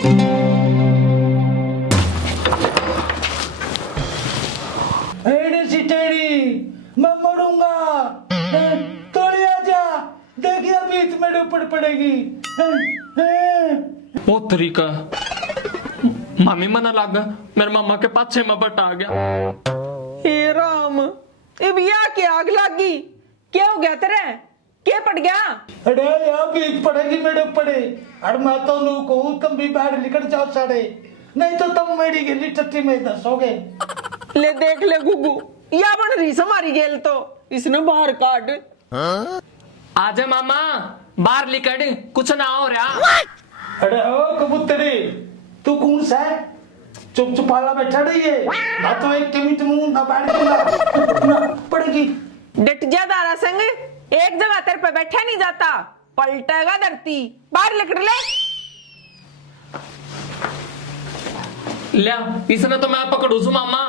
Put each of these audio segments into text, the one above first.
एड़ी सी टेढ़ी, मैं मरूंगा। थोड़ी आजा, देखिए बीच में ऊपर पड़ेगी। वो तरीका मामी मना लगा, मेरे मामा के पाछे में बट आ गया। हे राम, अब या क्या आग लगी? क्या हो गया तेरे? क्या पड़ गया? अरे यार बीच पड़ेगी मेरे ऊपर। और मैं तो नू कहूँ तुम भी बाहर निकल जाओ साढ़े, नहीं तो तुम मेरी गिल्ली टट्टी में दसोगे। ले देख ले गुगू, या बन रही हमारी गेल तो इसने बाहर काट। आजा मामा बाहर निकल, कुछ ना हो रहा। अरे ओ कबूतरी, तू कौन सा है? चुप चुपाला बैठा रही है, ना तो एक मिनट मुंह ना बाहर दूंगा पड़ेगी। डट जा दारा संग, एक जगह तेरे पे बैठा नहीं जाता, पलटेगा धरती। बाहर निकल ले। लिया इसने तो मैं पकड़ू सु मामा,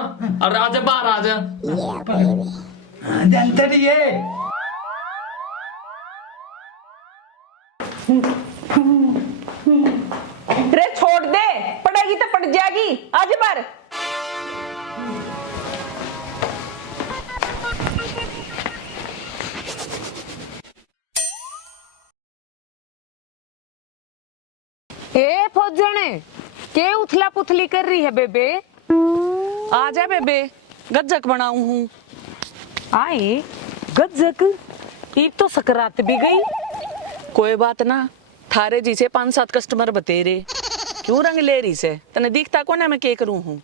और आजा बाहर आजा। जानते नहीं है। रे छोड़ दे, पड़ेगी तो पड़ जाएगी। आज बार ए फौजने के उथला पुथली कर रही है बेबे? आजा बेबे, गज्जक बनाऊ हूँ। आए गज्जक, ईद तो सकरात भी गई। कोई बात ना, थारे जी से 5-7 कस्टमर बतेरे। क्यों रंग ले रही से? तने दिखता को ना मैं के करूँ हूँ।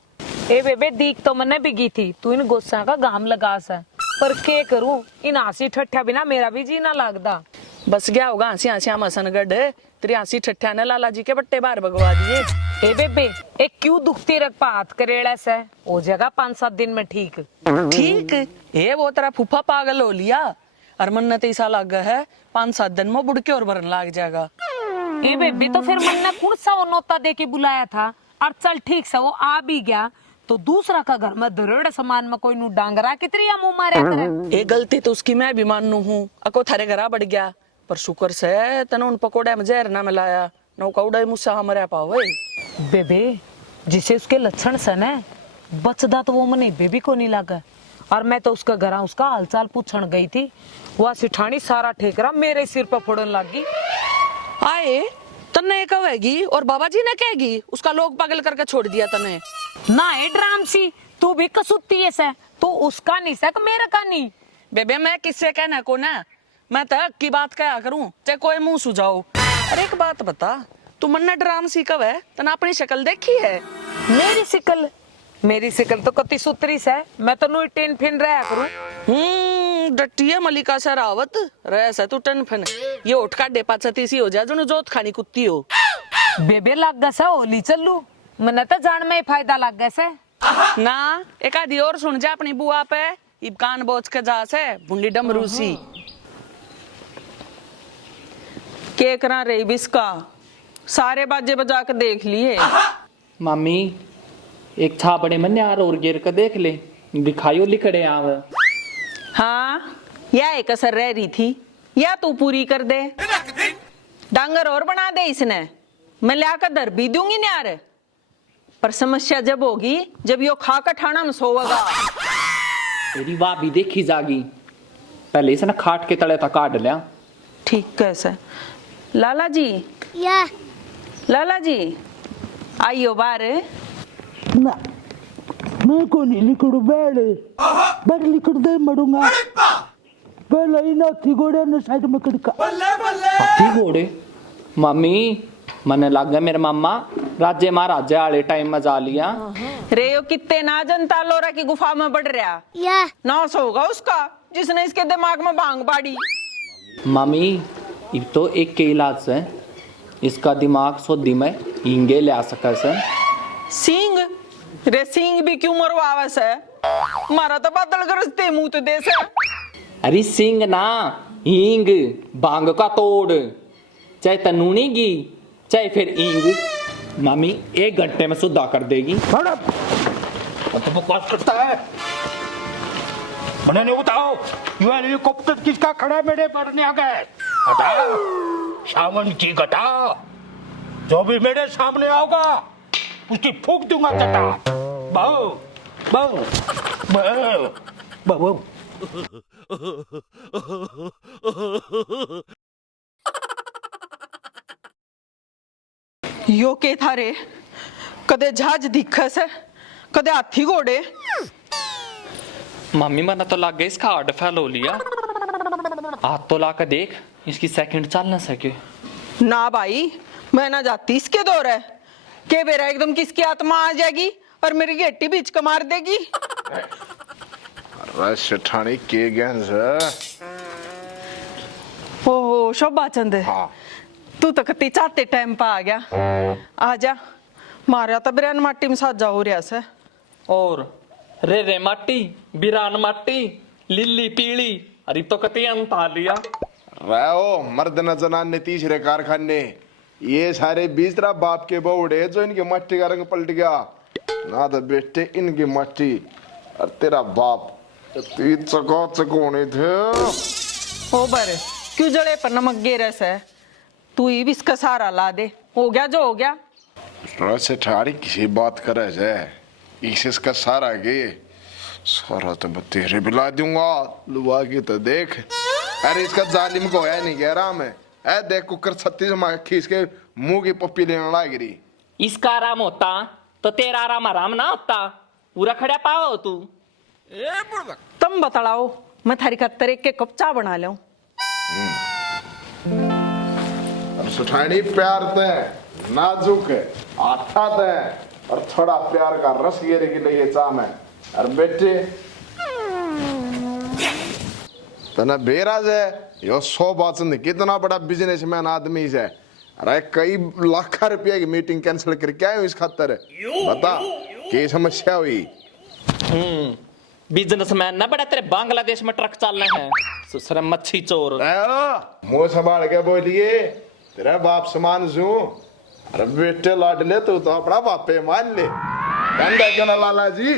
ए बेबे दीख तो मने बिगी थी, तू इन गुस्सा का गाम लगा सा, पर के करूं, इन हंसी ठट्ठा बिना मेरा भी जी ना लगदा। बस क्या होगा हंसी हंसी मसनगढ़, तेरी हंसी ठट्ठा ने लाला जी के बट्टे बाहर भगवा दिए। ए बेबे एक क्यों दुखती रख पात करेड़ा से, हो जाएगा 5-7 दिन में ठीक। ठीक ये वो तेरा फूफा पागल हो लिया, और मन ने ऐसा लगा है 5-7 दिन में बुढ़के और भरन लग जाएगा। ए बेबे तो फिर मन ने कौन सा वो नोता दे के बुलाया था, और चल ठीक से वो आ भी गया तो दूसरा का घर में दरड़ समान में कोई नू डांगरा कितनी मुंह मारे करे। ये गलती तो उसकी मैं भी मानू हूँ, अको थारे घरा बढ़ गया, पर शुक्र से तने उन पकोड़े में जहर ना मिलाया, नौ कौड़ा मुझसे हम रह पावे। बेबे जिसे उसके लक्षण से न बचदा तो वो मने बेबी को नहीं लगा, और मैं तो उसका घर उसका हालचाल पूछण गई थी, वह सिठानी सारा ठेकरा मेरे सिर पर फोड़न लगी। आए तन्ने कहेगी और बाबा जी ने कहेगी उसका लोग पागल करके छोड़ दिया तने। ना ए ड्राम सी, तू भी कसुत्ती है से, तू उसका नहीं सक मेरा का नहीं। बेबे मैं किससे कहना को ना, मैं तक की बात क्या करूं चाहे कोई मुंह सुझाओ। अरे एक बात बता, तू मन्ना ड्राम सी कब है? तना अपनी शक्ल देखी है? मेरी शिकल तो कति सुतरी से, मैं तो नुई टेन फिन रहा करूं। डटिया मलिका सरावत रह से तू टन फिन, ये उठ का डेपा छती सी हो जा जो जोत खानी कुत्ती हो। बेबे लग गया सा ओली चलू, मने तो जान में फायदा लग गया से ना। एक आधी और सुन जा अपनी बुआ पे, इब कान बोझ के जा से भुंडी डमरूसी के करा रही बिस्का, सारे बाजे बजा के देख लिए। मामी एक छापड़े में यार और गिर के देख ले, दिखाइयो लिखड़े आव। हाँ या एक असर रह रही थी, या तू पूरी कर दे। डांगर और बना दे इसने, मैं लाकर दर भी दूंगी यार, पर समस्या जब होगी जब यो खा कर ठाणा में सोएगा। तेरी वाह भी देखी जागी, पहले इसने खाट के तले तक काट लिया। ठीक कैसे लाला जी? या लाला जी आइयो बाहर। ना मैं को नहीं लिखड़ू, बैठ लिखड़ दे मरूंगा। पहले ही ना थी घोड़े ने साइड में कड़का हाथी घोड़े। मामी मने लग गया मेरे मामा राज्य महाराजा वाले टाइम में जा लिया। रे यो कितने ना जनता लोरा की गुफा में बढ़ रहा, या नाश होगा उसका जिसने इसके दिमाग में भांग बाड़ी। मामी ये तो एक के इलाज से इसका दिमाग सोदी में हींगे ले आ सका से। सिंह रे सिंह भी क्यों मरवावे से, मारा तो बादल गरजते मुंह तो दे से। अरे सिंह ना हींग, भांग का तोड़, चाहे तनूनी गी चाहे फिर हींग। मामी 1 घंटे में सुधा कर देगी। तो बकवास करता है, मैंने नहीं बताओ यू हेलीकॉप्टर किसका खड़ा मेरे पड़ने आ गए। हटा सावन की घटा। जो भी मेरे सामने आओगा उसकी फूंक दूंगा चटा। बहु बहु बहु बहु। यो के था रे, कदे जहाज दिखस है, कदे हाथी घोड़े। मम्मी मना तो लग गई इसका हार्ट फेल हो लिया। हाथ तो ला कर देख, इसकी सेकंड चल ना सके। ना भाई, मैं ना जाती इसके दौर है के बेरा एकदम किसकी आत्मा आ जाएगी और मेरी गेटी बीच का मार देगी। अरे सेठानी के गैंस ओहो शोभा चंद, हाँ। तू तो कति चाहते टाइम पर आ गया। आजा, मारा तो बिरयान माटी में साजा हो रहा से। और रे रे माटी, बिरान माटी, लिल्ली पीली, अरे तो कति अंत आ लिया। रहो मर्द न जनाने तीसरे कारखाने, ये सारे बीस तरह बाप के बौड़े जो इनके मट्टी का रंग पलट गया ना, तो बेटे इनकी मट्टी और तेरा बाप तीन चकोने थे। ओ बर क्यों जड़े पर नमक गेरस है, तू ही भी इसका सहारा ला दे, हो गया जो हो गया। सेठानी किसी बात करे से इसका सारा गे सारा तो मैं तेरे बिला दूंगा लुआ की तो देख। अरे इसका जालिम को है नहीं कह रहा मैं, ऐ देख कुकर 36 में खींच के मुंह की पप्पी लेने लग रही। इसका आराम होता तो तेरा आराम आराम ना होता, पूरा खड़ा पाओ तू। तुम बतलाओ, मैं थारी खत्तर एक के कप चा बना लूं। अब सुठानी प्यार ते नाजुक है, आठा ते और थोड़ा प्यार का रस गिरे के लिए चाम है। और बेटे तना बेराज है यो 100 बाचन कितना बड़ा बिजनेसमैन आदमी से। अरे कई लाख रुपया की मीटिंग कैंसिल करके आए इस खातर, बता क्या समस्या हुई। बिजनेसमैन ना बड़ा, तेरे बांग्लादेश में ट्रक चलना है, ससुर मच्छी चोर। मुंह संभाल के बोलिए, तेरा बाप समान जू। अरे बेटे लाडले तू तो अपना बापे मान ले। कहना क्या लाला जी,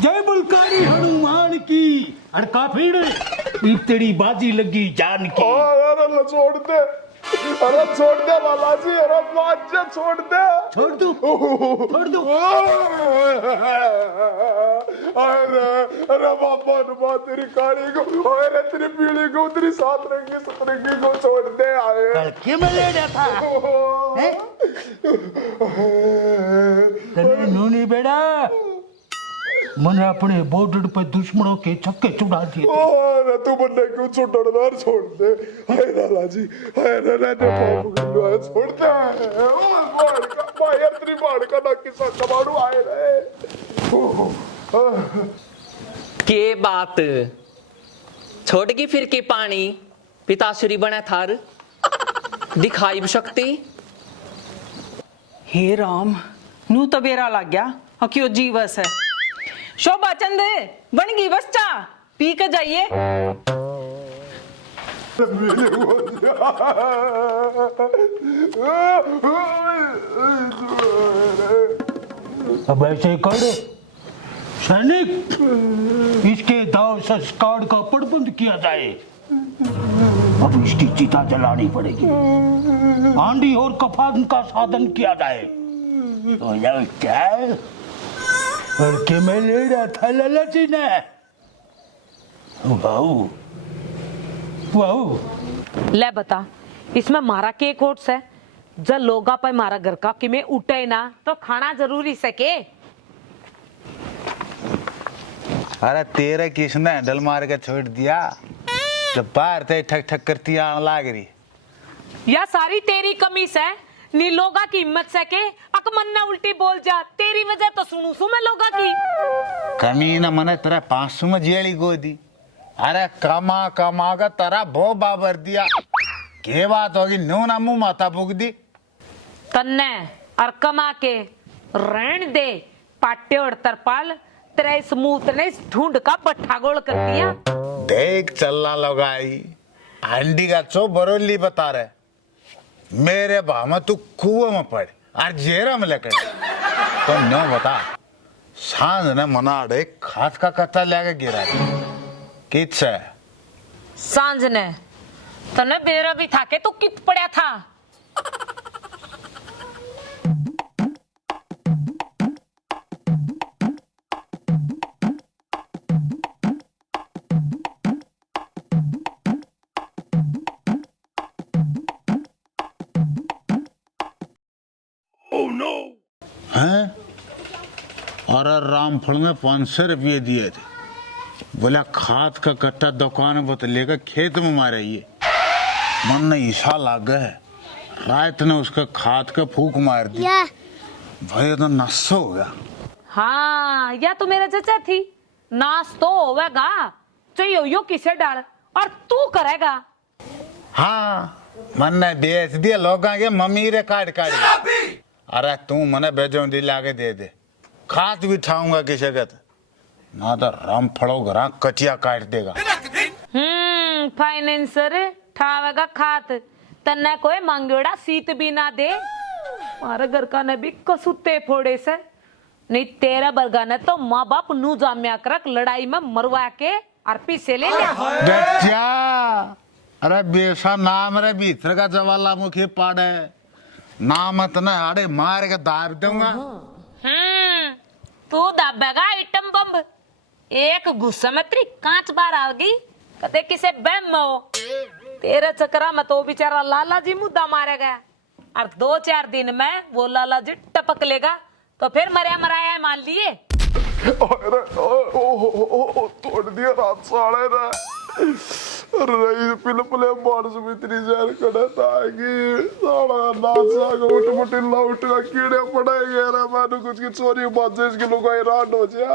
जय बुलकारी हनुमान की। अरे काफिर तेरी बाजी लगी जान की। अरे छोड़ दे, अरे छोड़ दे लाला जी, अरे बाजा छोड़ दे। छोड़ दू छोड़ दू। अरे बाबा नुमा तेरी काली को, अरे तेरी पीली को, तेरी सात रंगी सतरंगी को छोड़ दे। आए तड़के में ले रहा था हैं? तने नूनी बेड़ा मैंने अपने बॉर्डर पर दुश्मनों के छक्के छुड़ा दिए थे। अरे तू बन्ने क्यों छोड़ना, छोड़ दे। हाय लाला जी, हाय रे बाबू गिल्लो है, छोड़ दे। ओ बाड़ का माया तेरी बाड़ का ना किसा कबाड़ू आए रे। के बात छोड़ की फिर के पानी पिताश्री बने थार दिखाई शक्ति। हे राम, नू तो बेरा लग गया, क्यों जीवस है। शोभा चंद बन गई बस चा, पी के जाइए। अब ऐसे कर सैनिक, इसके दाव संस्कार का प्रबंध किया जाए। अब इसकी चिता जलानी पड़ेगी, आंधी और कफान का साधन किया जाए। तो यह क्या और के मैं ले रहा था लाला जी ने। वाऊ वाऊ। ले बता, इसमें मारा के कोट्स है, जब लोगा पे मारा घर का कि मैं उठे ना तो खाना जरूरी सके। अरे तेरे किसने हैंडल मार के छोड़ दिया, जब बाहर थे ठक ठक करती आने लाग रही। या सारी तेरी कमीज है, नी लोगा की हिम्मत सके अकमन्ना उल्टी बोल जा, तेरी वजह तो सुनू सु मैं लोगा की। कमी न मने तेरा 500 में जेली को दी। अरे कमा कमा का तेरा भो बाबर दिया, के बात होगी नो ना मुंह माथा फूक दी। तन्ने और कमा के रहन दे, पाटे और तरपाल तेरा इस मुंह ने इस ढूंढ का पट्ठा गोल कर दिया। देख चलना लगाई अंडी का चो बरोली बता रहे, मेरे भाव तू कुएं में पड़ और जेरा में लेकर तो न बता। सांझ ने मनाड़े खाद का कच्चा लेके गिरा किच है। सांझ ने तने बेरा भी था के तू कित पड़ा था। हैं? अरे रामफल में 500 रुपये दिए थे, बोला खाद का कट्टा दुकान में तो लेकर खेत में मारे ये मन ने ईसा लाग गए, रात ने उसका खाद का फूक मार दी भाई, तो नस्सा हो गया। हाँ, या तो मेरा चचा थी, नाश तो होगा चाहिए यो किसे डाल और तू करेगा। हाँ, मन ने बेच दिया लोगों के मम्मी रे काट काट। अरे तू मने भेजो दिला के दे दे, खाद भी ठाऊंगा किसे का ना तो राम फड़ो घरा कचिया काट देगा। फाइनेंसर ठावेगा खात तन्ने कोई मांगेड़ा सीत भी ना दे, मारे घर का ने भी कसुते फोड़े से नहीं, तेरा बरगा ने तो माँ बाप नू जाम्या करक लड़ाई में मरवा के और पीछे ले लिया। बच्चा, अरे बेसा नाम रे भीतर का ज्वालामुखी पाड़े नाम इतना आड़े मार के दाब दूंगा। तू दाबेगा आइटम बम, एक गुस्से में तेरी 5 बार आ गई, कदे किसे बम हो तेरे चक्कर में तो बेचारा लाला जी मुद्दा मारे गया, और 2-4 दिन में वो लाला जी टपक लेगा तो फिर मरिया मराया मान लिए। अरे तोड़ दिया रात साढ़े ना, अरे पिलपले बारिश में इतनी जहर कड़ा था कि साड़ा नाचा को उठ मुठी लाउट का कीड़े पड़ेंगे रे, मैंने कुछ की चोरी बात से इसकी लोग हैरान हो जा।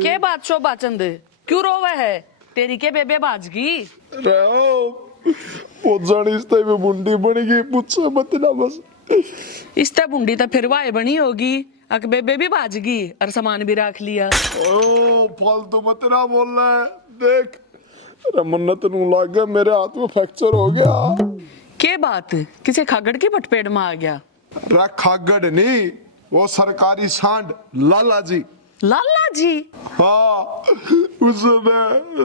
के बात शो बाचंद, क्यों रोवे है? तेरी के बेबे बाजगी इस टाइम में मुंडी बनेगी, पूछो मत ना बस। इस तरह बुंडी तो फिर वाए बनी होगी, अक बेबे भी बाजगी और सामान भी रख लिया। ओ फालतू मत ना बोल रहा है, देख अरे मन्नत नू लग गया, मेरे हाथ में फ्रैक्चर हो गया। के बात, किसे खागड़ की पटपेट में आ गया? रे खागड़ नहीं, वो सरकारी सांड लाला जी। लाला जी? हाँ, उसने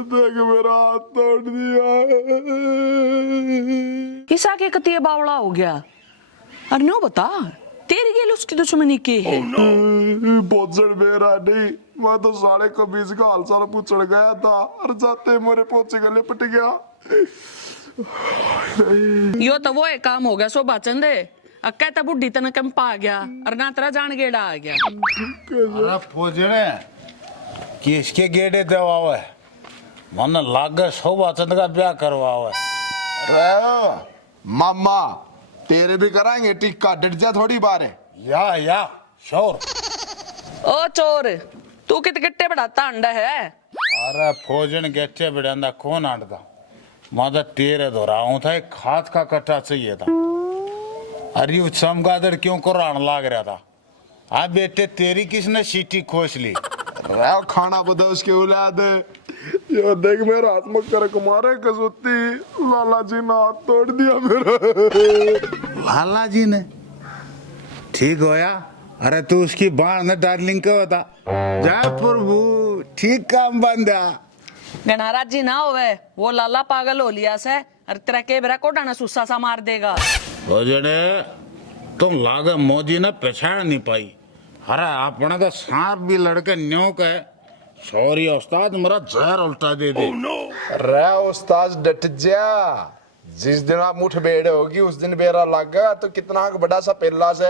देख मेरा हाथ तोड़ दिया। किसा के कतिये बावड़ा हो गया? अरे नो बता, तेरी गेल उसकी दुश्मनी की है? पोचड़ मेरा नहीं, मैं तो साढ़े कमीज का हाल चाल पूछड़ गया था और जाते मेरे पोचे गले पट गया। यो तो वो एक काम हो गया सो बाचंद, कहता बुढ़ी तना कंपा आ गया और ना तेरा जान गेड़ा आ गया। अरे फौजने किसके गेड़े दवाओ है, मन लागे सौ बाचंद का ब्याह करवाओ है। मामा तेरे भी कराएंगे टिक्का, डट जा थोड़ी बार है। या शोर। ओ चोर, तू कित गिट्टे बढ़ाता अंडा है? अरे फौजन गेटे बिड़ांदा कौन आंटदा, मैं तो तेरे दोहराऊं था, एक खाद का कट्टा चाहिए था। अरे वो चमगादड़ क्यों करान लाग रहा था? आ बेटे तेरी किसने सीटी खोस ली? खाना बता उसके औलाद, ये देख मेरा हाथ में करक मारे कसौती, लाला जी ने हाथ तोड़ दिया मेरा। लाला जी ने? ठीक होया। अरे तू उसकी बाण ने डार्लिंग का बता, जय प्रभु, ठीक काम बंदा। गणराज जी ना होवे, वो लाला पागल हो लिया से, अरे तेरा के बेरा को डाना सुस्सा सा मार देगा। फौजने तुम लागे मोदी ने पहचान नहीं पाई। अरे अपना तो सांप भी लड़के न्यों का है, सॉरी उस्ताद मेरा जहर उल्टा दे दे। रे उस्ताद डट जा, जिस दिन आप मुठभेड़ होगी उस दिन बेरा लगा तो कितना बड़ा सा पेला से।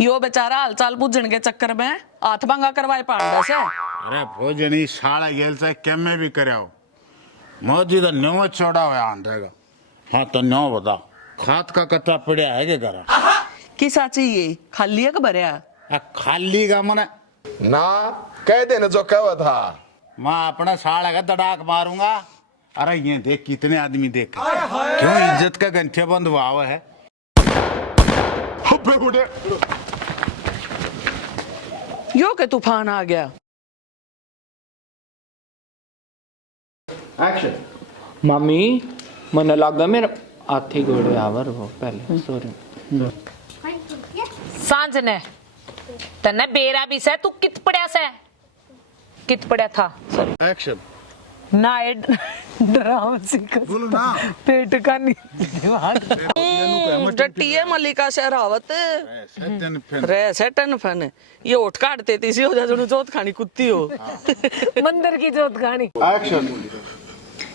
यो बेचारा हालचाल पूछने के चक्कर में हाथ भंगा करवाए पांडा से। अरे फौजनी साड़ा गेल से कैमे भी कराओ, मोदी तो न्यों चौड़ा हुआ आंधेगा। हाँ तो न्यों बता, खाद का कट्टा पड़ा है के घर? किसा चाहिए, खाली है कि भरिया? खाली का मने ना कह देना जो कहा था, मैं अपना साड़ा का तड़ाक मारूंगा। अरे ये देख कितने आदमी देख, क्यों इज्जत का गंठे बंद हुआ है। यो के तूफान आ गया। मम्मी मन लगा मेरा हाथी घोड़े आवर वो पहले सॉरी। सांझ ने तन्ने बेरा भी से, तू कित पड़या से, कित पड़या था? सॉरी एक्शन ना ड्रामा सीखा बोलो ना। पेट का नहीं डटिए मल्लिका शेरावत रे सेटन फन, ये उठ काटते तीसी हो जा जो जोत खानी कुत्ती हो। मंदिर की जोत खानी। एक्शन।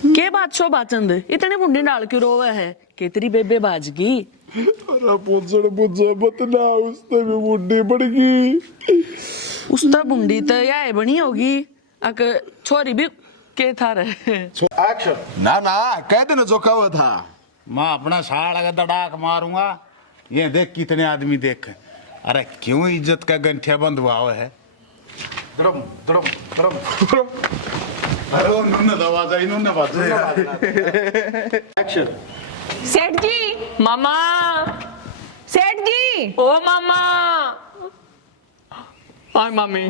के बात शो बाचंद, इतने मुंडी डाल क्यों रोवे है? के तेरी बेबे बाजगी? अरे मुझे बतना उसने भी बुढ़ी पड़ गई। उसता बुंडी तो या बनी होगी अक छोरी भी के था रे। ना ना कह देना जो कहा था। मैं अपना साड़ का दड़ाक मारूंगा। ये देख कितने आदमी देख। अरे क्यों इज्जत का गंठिया बंद हुआ है। द्रम द्रम द्रम द्रम। अरे उन्होंने दबाजा इन्होंने बाजा। सेठ जी, मामा सेठ जी, ओ मामा आय मामी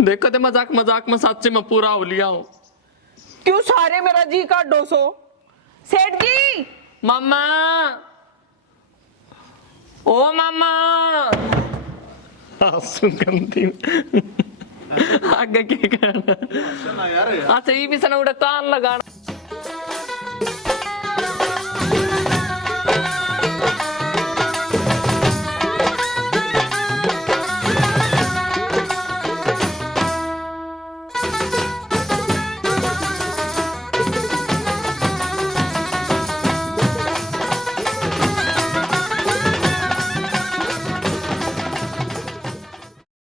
देखो ते मजाक मजाक में सच्चे में पूरा हो लिया हूँ। क्यों सारे मेरा जी का डोसो? सेठ जी, मामा ओ मामा सुगंधी आगे क्या करना? अच्छा ये भी सना उड़ा कान लगाना।